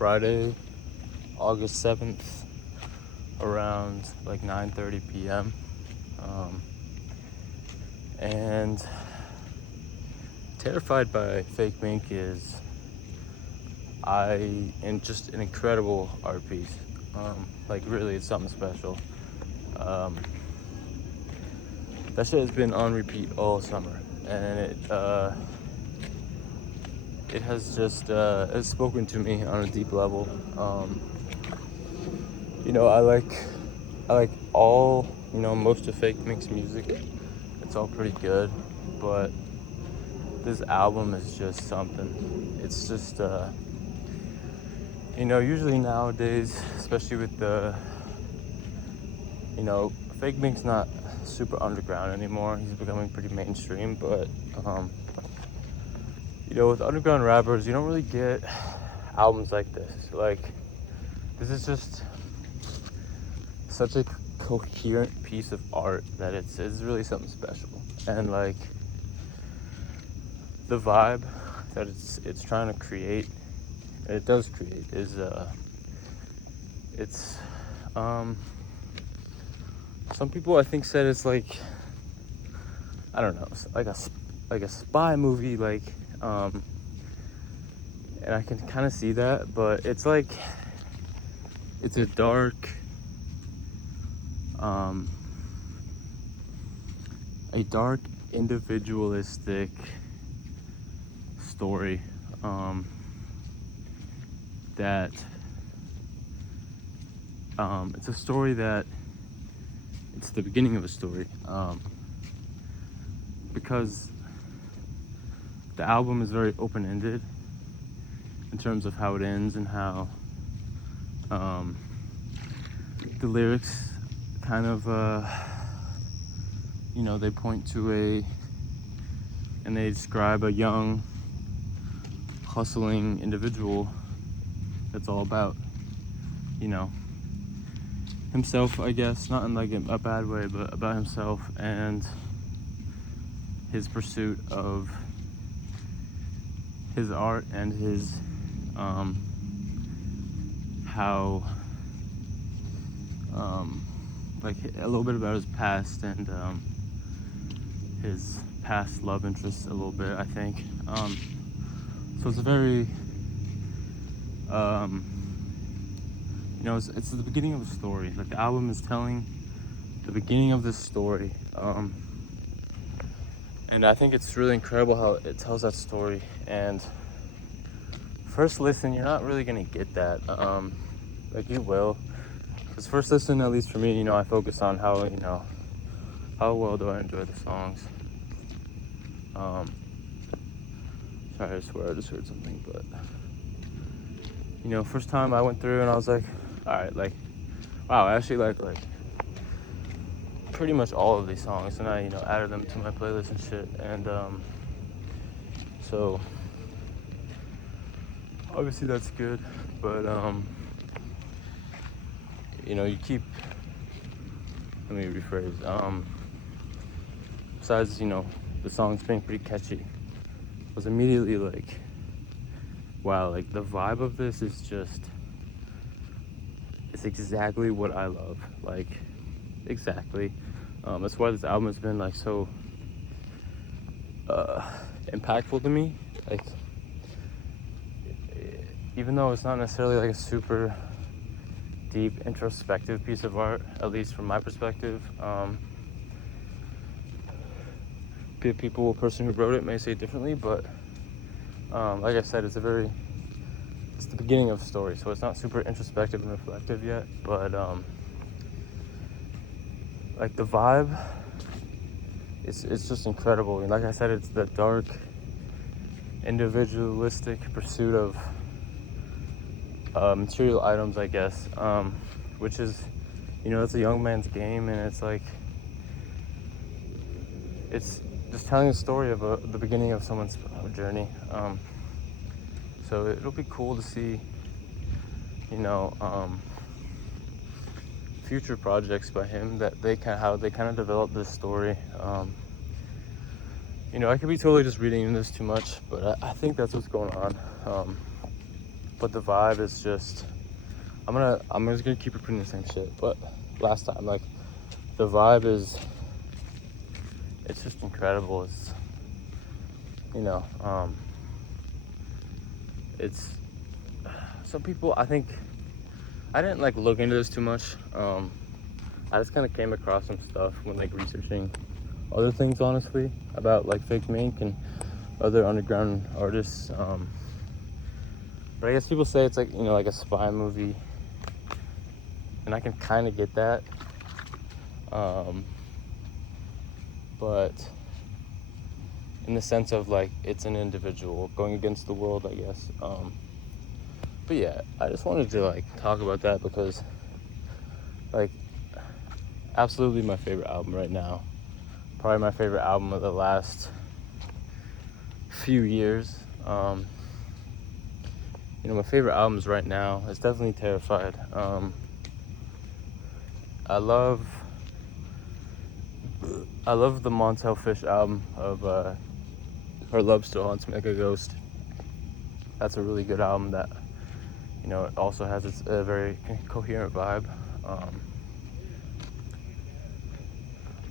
Friday, August 7th, around like 9:30 p.m. And Terrified by Fakemink is just an incredible art piece. Like really, it's something special. That shit has been on repeat all summer, and it has just it's spoken to me on a deep level. I like all, most of Fakemink's music. It's all pretty good, but this album is just something. It's just usually nowadays, especially with Fakemink's not super underground anymore. He's becoming pretty mainstream, but with underground rappers, you don't really get albums like this. Like, this is just such a coherent piece of art that it's really something special. And like the vibe that it's trying to create, and it does create, is it's some people I think said it's like, I don't know, like a spy movie, like and I can kind of see that, but it's like it's a dark individualistic story that it's a story that it's the beginning of a story, because the album is very open-ended in terms of how it ends and how the lyrics kind of they point to and they describe a young hustling individual that's all about himself, I guess, not in like a bad way, but about himself and his pursuit of his art and his how like a little bit about his past and his past love interests a little bit, I think. So it's a very it's the beginning of a story. Like, the album is telling the beginning of this story, and I think it's really incredible how it tells that story. And first listen, you're not really gonna get that. Like, you will, because first listen, at least for me, I focus on how well do I enjoy the songs. Sorry, I swear I just heard something, but first time I went through and I was like, all right, like, wow, I actually like pretty much all of these songs, and I added them to my playlist and shit. And so obviously that's good, but you keep, let me rephrase, besides the songs being pretty catchy, I was immediately like, wow, like the vibe of this is just, it's exactly what I love, like exactly. That's why this album has been like so impactful to me. Like, even though it's not necessarily like a super deep introspective piece of art, at least from my perspective, the person who wrote it may say differently, but like I said, it's the beginning of a story, so it's not super introspective and reflective yet, but like the vibe, it's just incredible. And like I said, it's the dark individualistic pursuit of material items, I guess, which is, it's a young man's game, and it's like, it's just telling a story of the beginning of someone's journey. So it'll be cool to see, future projects by him, that how they kind of develop this story. I could be totally just reading into this too much, but I think that's what's going on. but the vibe is just, I'm just gonna keep repeating the same shit, but last time, like, the vibe is, it's just incredible. It's, you know, it's, some people, I think, I didn't like look into this too much. I just kind of came across some stuff when like researching other things, honestly, about like fakemink and other underground artists. But I guess people say it's like, you know, like a spy movie, and I can kind of get that. But in the sense of like it's an individual going against the world, I guess. But yeah, I just wanted to like talk about that because like absolutely my favorite album right now, probably my favorite album of the last few years. You know, my favorite albums right now is definitely Terrified. I love the Montel Fish album of Her Love Still Haunts Me Like a Ghost. That's a really good album that, you know, it also has its very coherent vibe.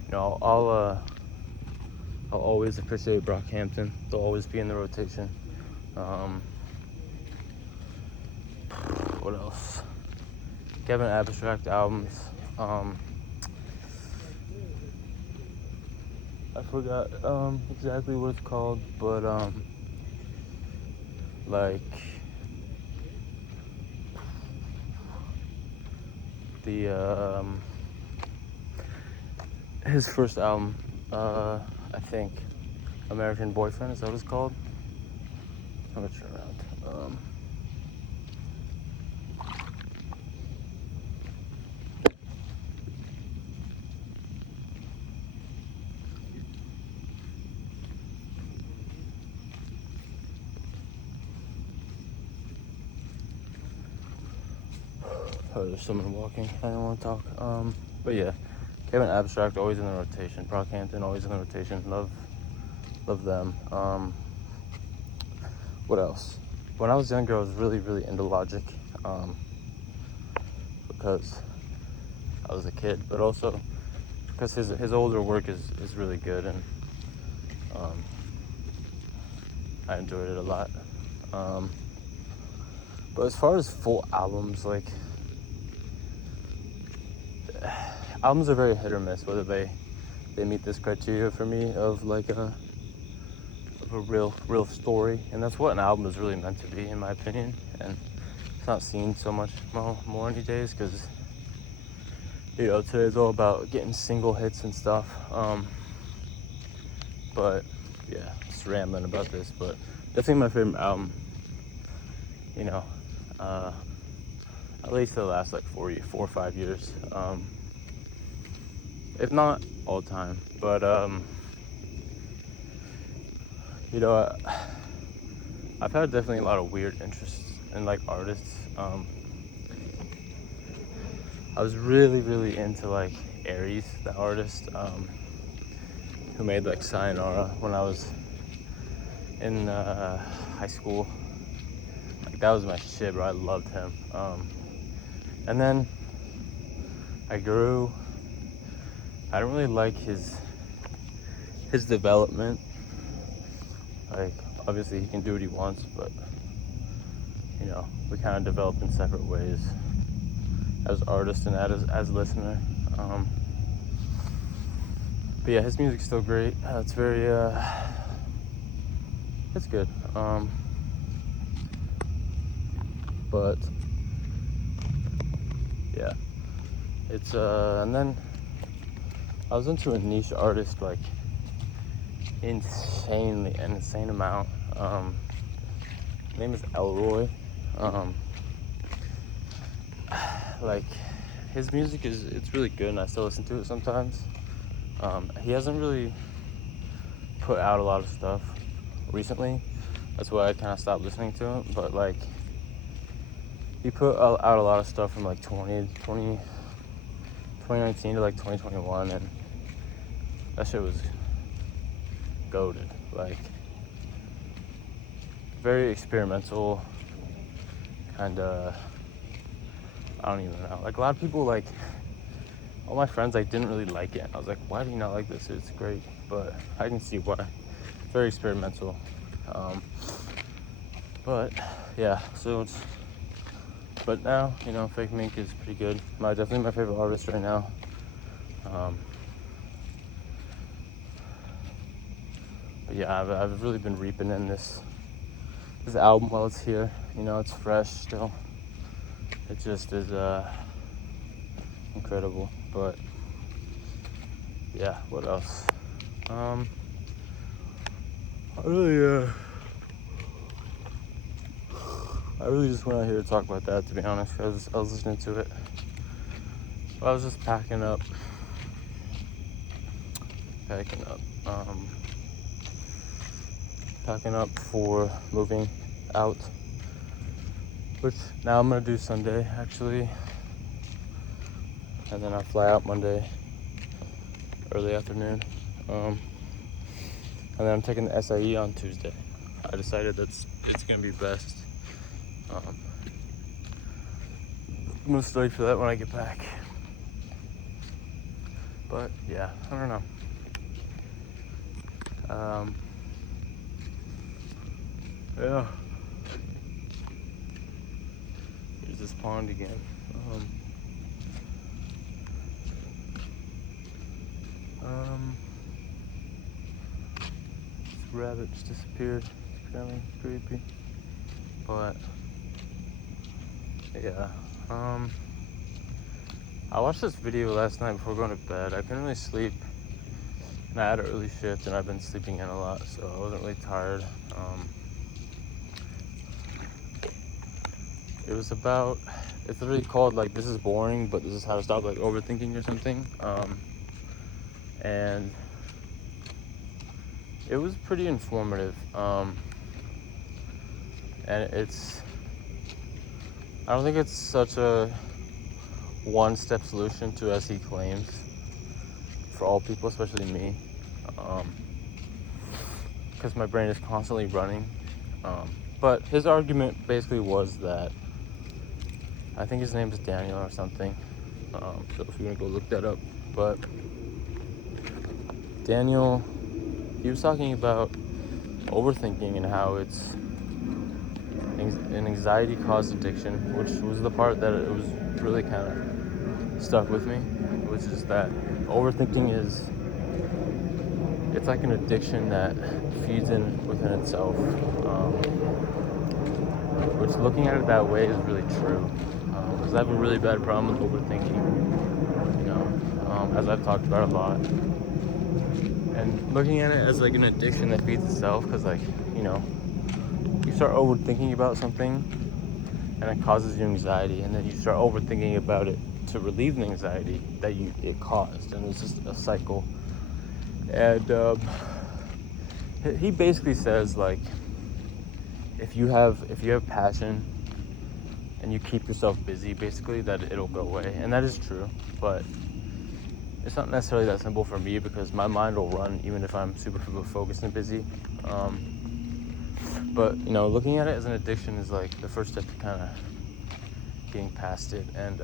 You know, I'll always appreciate Brockhampton. They'll always be in the rotation. What else? Kevin Abstract albums. I forgot exactly what it's called, but like the his first album, I think American Boyfriend, is that what it's called? I'm gonna turn around. Oh, there's someone walking. I don't want to talk. But yeah, Kevin Abstract always in the rotation. Brockhampton always in the rotation. Love them. What else? When I was younger, I was really into Logic, because I was a kid, but also because his older work is really good, and I enjoyed it a lot. But as far as full albums, like, albums are very hit or miss whether they meet this criteria for me of like a real story, and that's what an album is really meant to be, in my opinion. And it's not seen so much more these days because, you know, today's all about getting single hits and stuff. But yeah, just rambling about this, but definitely my favorite album, you know, at least the last like 4 or 5 years, if not all time. But you know, I've had definitely a lot of weird interests in like artists. I was really into like Aries, the artist, who made like Sayonara when I was in high school. Like, that was my shit, bro. I loved him. And then I grew. I don't really like his development. Like, obviously he can do what he wants, but, you know, we kind of developed in separate ways as artists and as listener. But yeah, his music's still great. It's very it's good. But yeah, it's and then I was into a niche artist like an insane amount. His name is Elroy. Like, his music it's really good, and I still listen to it sometimes. He hasn't really put out a lot of stuff recently. That's why I kind of stopped listening to him. But like, he put out a lot of stuff from like 2019 to like 2021, and that shit was goated. Like, very experimental, And I don't even know. Like a lot of people, like all my friends, like didn't really like it. I was like, why do you not like this? It's great, but I can see why. It's very experimental. But yeah, so it's. But now, you know, fakemink is pretty good. Definitely my favorite artist right now. But yeah, I've really been reaping in this album while it's here. You know, it's fresh still. It just is incredible. But yeah, what else? I really just went out here to talk about that, to be honest. I was listening to it. I was just packing up, packing up for moving out, which now I'm gonna do Sunday actually, and then I'll fly out Monday early afternoon, and then I'm taking the SIE on Tuesday. I decided it's gonna be best. I'm gonna study for that when I get back. But yeah, I don't know. Yeah. Here's this pond again. This rabbit just disappeared. It's kind of creepy. But yeah. I watched this video last night before going to bed. I couldn't really sleep. And I had an early shift and I've been sleeping in a lot, so I wasn't really tired. It was about, it's literally called like This Is Boring, but this is how to stop like overthinking or something. And it was pretty informative. And I don't think it's such a one-step solution to, as he claims, for all people, especially me, because my brain is constantly running. But his argument basically was that, I think his name is Daniel or something, so if you're gonna go look that up, but Daniel, he was talking about overthinking and how it's an anxiety-caused addiction, which was the part that it was really kind of stuck with me, which is that overthinking it's like an addiction that feeds in within itself, which looking at it that way is really true, because I have a really bad problem with overthinking, you know, as I've talked about a lot, and looking at it as like an addiction that feeds itself, because like, you know, you start overthinking about something and it causes you anxiety, and then you start overthinking about it to relieve the anxiety that it caused, and it's just a cycle. And he basically says, like, if you have passion and you keep yourself busy, basically, that it'll go away, and that is true. But it's not necessarily that simple for me, because my mind will run even if I'm super focused and busy. But you know, looking at it as an addiction is like the first step to kind of getting past it. And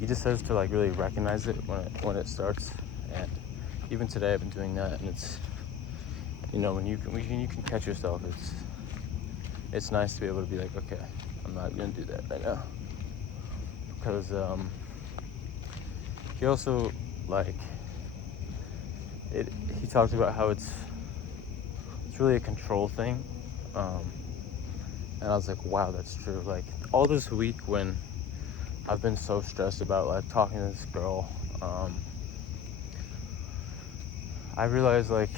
he just says to like really recognize it when it starts. And even today I've been doing that, and it's, you know, when you can catch yourself, it's nice to be able to be like, okay, I'm not gonna do that right now, because he also, like, he talks about how it's really a control thing, and I was like, wow, that's true. Like, all this week when I've been so stressed about like talking to this girl, I realized like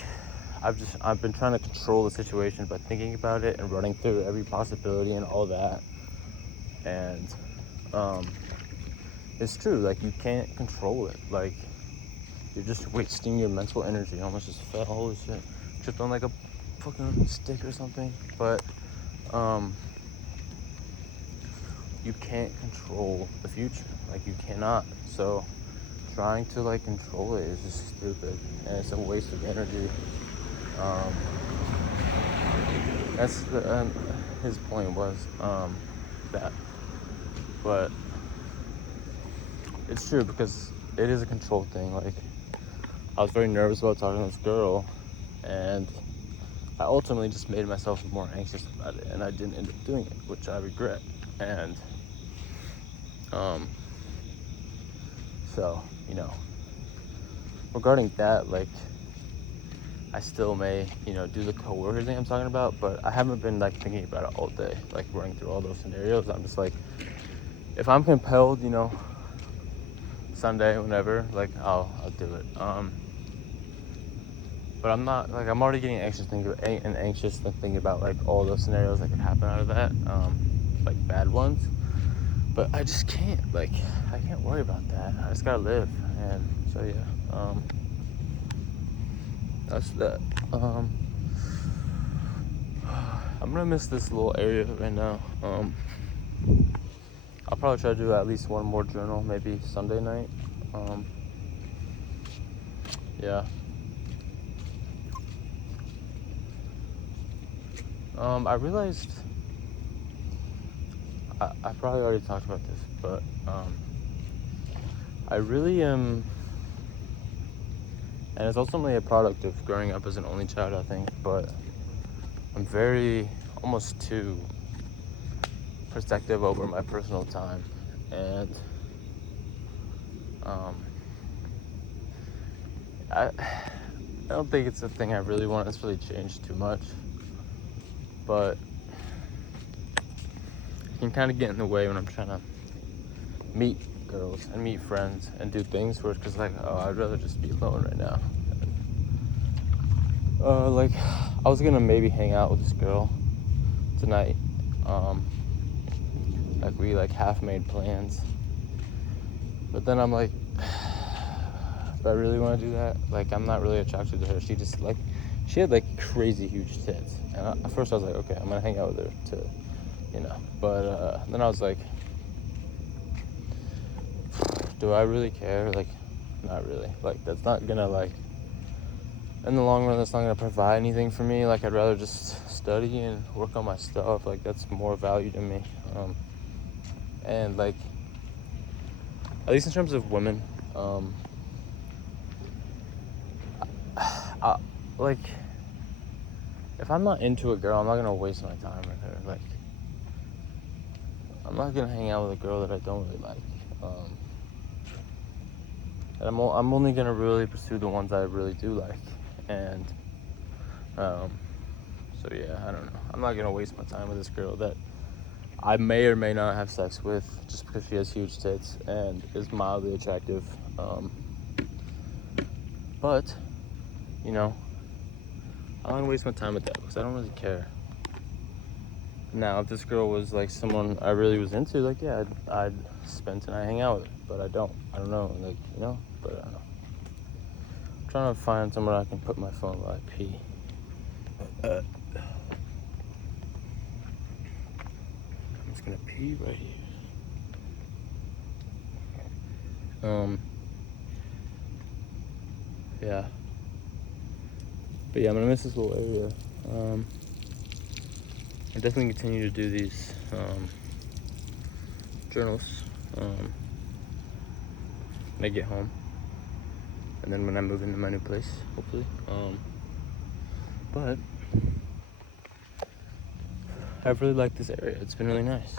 I've been trying to control the situation by thinking about it and running through every possibility and all that. And it's true, like, you can't control it. Like, you're just wasting your mental energy. I almost just fell, holy shit. Tripped on like a fucking stick or something. But you can't control the future. Like, you cannot. So trying to like control it is just stupid, and it's a waste of energy. That's his point was, that. But it's true, because it is a control thing. Like, I was very nervous about talking to this girl, and I ultimately just made myself more anxious about it, and I didn't end up doing it, which I regret. And so, you know, regarding that, like, I still may, you know, do the coworker thing I'm talking about, but I haven't been like thinking about it all day, like running through all those scenarios. I'm just like, if I'm compelled, you know, Sunday, whenever, like, I'll do it. But I'm not, like, I'm already getting anxious thinking about like all those scenarios that could happen out of that, like bad ones. But I just can't, like, I can't worry about that. I just gotta live. And so yeah, that's that. I'm gonna miss this little area right now. I'll probably try to do at least one more journal, maybe Sunday night. Yeah. I realized, I probably already talked about this, but I really am, and it's ultimately a product of growing up as an only child, I think, but I'm very, almost too protective over my personal time. And I don't think it's a thing I really want to necessarily change too much, but it can kind of get in the way when I'm trying to meet girls and meet friends and do things where it's just like, oh, I'd rather just be alone right now. And, like, I was gonna maybe hang out with this girl tonight. Like, we like half made plans, but then I'm like, do I really want to do that? Like, I'm not really attracted to her. She just, like, she had like crazy huge tits, and at first I was like, okay, I'm gonna hang out with her to, you know. But then I was like, do I really care? Like, not really. Like, that's not gonna, like, in the long run, that's not gonna provide anything for me. Like, I'd rather just study and work on my stuff. Like, that's more value to me. And like, at least in terms of women, like, if I'm not into a girl, I'm not gonna waste my time with her. Like, I'm not gonna hang out with a girl that I don't really like. And I'm only gonna really pursue the ones I really do like. And so yeah, I don't know. I'm not gonna waste my time with this girl that I may or may not have sex with just because she has huge tits and is mildly attractive. But, you know, I'm not gonna waste my time with that because I don't really care. Now, if this girl was like someone I really was into, like, yeah, I'd spend tonight hanging out with her. But I don't know, like, you know, but I don't know. I'm trying to find somewhere I can put my phone while I pee. I'm just gonna pee right here. Yeah. But yeah, I'm gonna miss this little area. I definitely continue to do these journals when I get home, and then when I move into my new place, hopefully. But I've really liked this area. It's been really nice.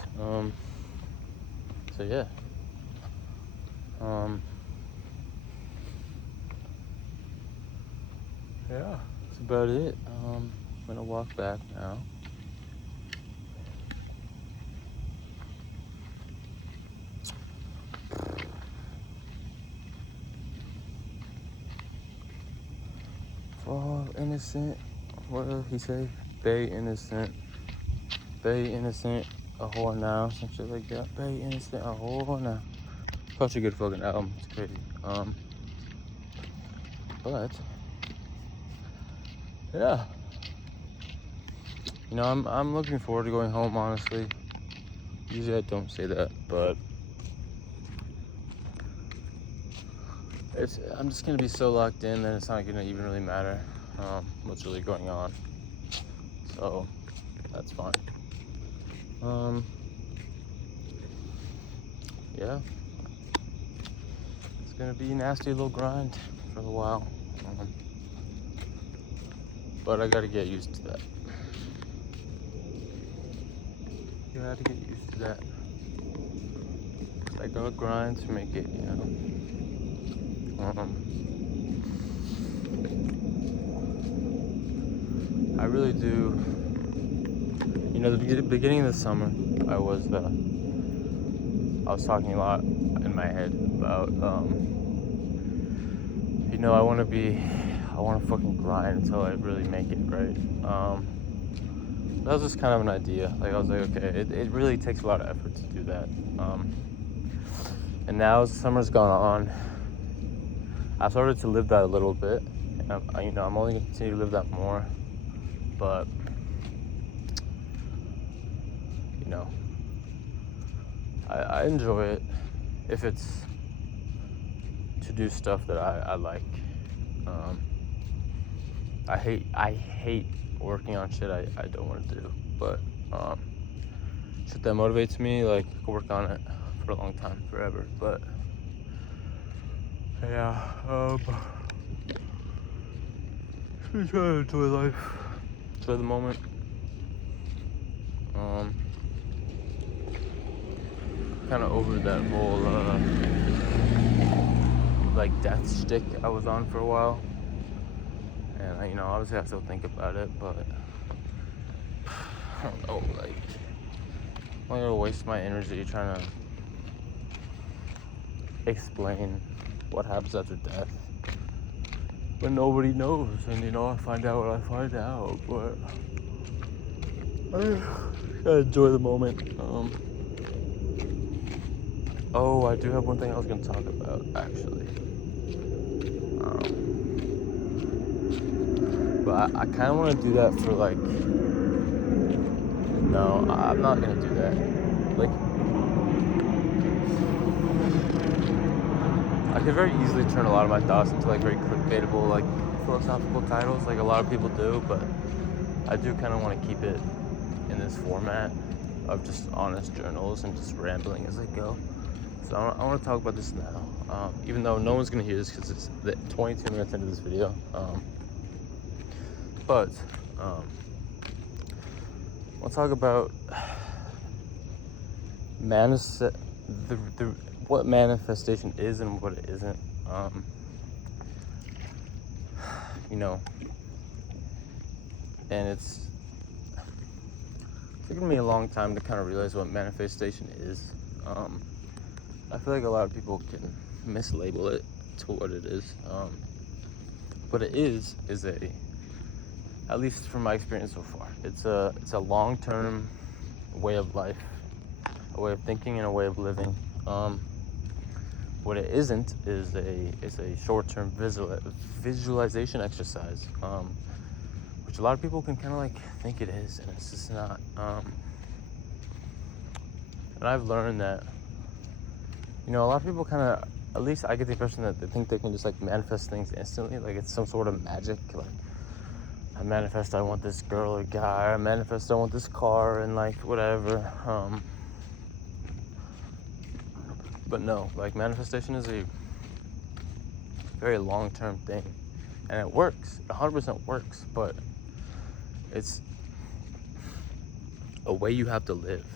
So yeah. Yeah, that's about it. I'm gonna walk back now. Fall innocent. What did he say? Bay innocent. Bay innocent. A whore now. Some shit like that. Bay innocent. A whore now. Such a good fucking album. It's crazy. But yeah. You know, I'm looking forward to going home, honestly. Usually I don't say that, but I'm just gonna be so locked in that it's not gonna even really matter what's really going on. So that's fine. yeah, it's gonna be a nasty little grind for a while. But I gotta get used to that. You gotta get used to that. I gotta grind to make it, I really do. The beginning of the summer, I was talking a lot in my head about, I want to fucking grind until I really make it, right? That was just kind of an idea. Like, I was like, okay, it really takes a lot of effort to do that. And now as the summer's gone on, I've started to live that a little bit. And I'm only going to continue to live that more. But, I enjoy it if it's to do stuff that I like. I hate working on shit I don't want to do, but shit that motivates me, like, I could work on it for a long time, forever. But yeah, just try to enjoy life, enjoy the moment. Kind of over that whole like death shtick I was on for a while, and obviously I still think about it, but I don't know, like, I'm not gonna waste my energy trying to explain what happens after death when nobody knows, and I find out what I find out, but I gotta enjoy the moment. I do have one thing I was gonna talk about, actually. But I kind of want to do that for, like, no, I'm not gonna do that. Like, I could very easily turn a lot of my thoughts into, like, very clickbaitable, like, philosophical titles, like a lot of people do, but I do kind of want to keep it in this format of just honest journals and just rambling as I go. So I want to talk about this now, even though no one's going to hear this because it's 22 minutes into this video. But I'll talk about what manifestation is and what it isn't. And it's taken me a long time to kind of realize what manifestation is. I feel like a lot of people can mislabel it to what it is. What it is at least from my experience so far, it's a long-term way of life, a way of thinking, and a way of living. What it isn't is a short-term visualization exercise, which a lot of people can kind of like think it is, and it's just not. And I've learned that, a lot of people kind of, at least I get the impression that they think they can just like manifest things instantly, like it's some sort of magic. Like, I manifest I want this girl or guy, I manifest I want this car, and like whatever. But no, like, manifestation is a very long-term thing, and it works. 100% works, but it's a way you have to live.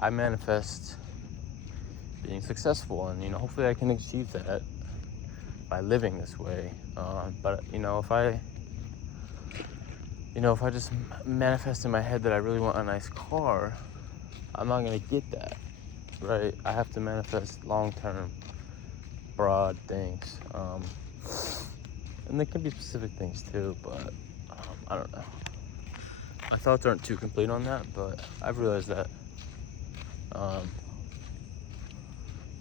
I manifest being successful, and hopefully I can achieve that by living this way. But if I just manifest in my head that I really want a nice car, I'm not gonna get that, right? I have to manifest long-term, broad things, and there can be specific things too, but I don't know. My thoughts aren't too complete on that, but I've realized that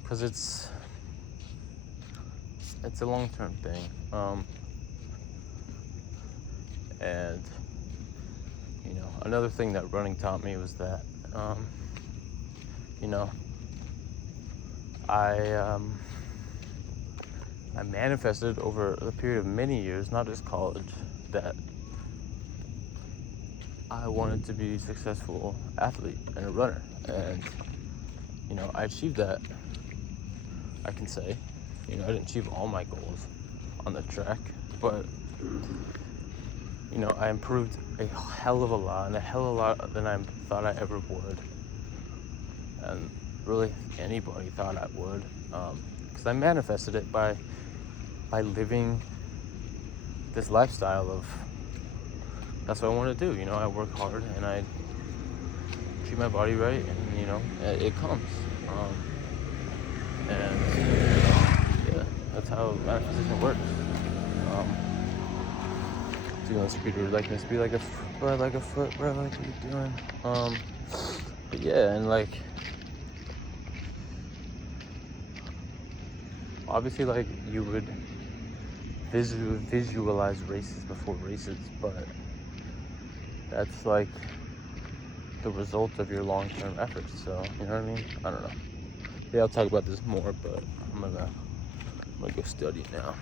because it's a long-term thing, and another thing that running taught me was that I manifested over the period of many years, not just college, that I wanted to be a successful athlete and a runner, and you know, I achieved that, I can say. You know, I didn't achieve all my goals on the track, but, you know, I improved a hell of a lot, and a hell of a lot than I thought I ever would. And really, anybody thought I would, because I manifested it by living this lifestyle of, that's what I want to do. You know, I work hard and I treat my body right, and, you know, it comes. And yeah, that's how manifestation works. Doing this computer like this, be like a bro, like a foot, bro, like what you doing? But yeah, and like, obviously, like, you would visualize races before races, but that's like the result of your long-term efforts. So, you know what I mean? I don't know. Yeah, I'll talk about this more, but I'm gonna go study now.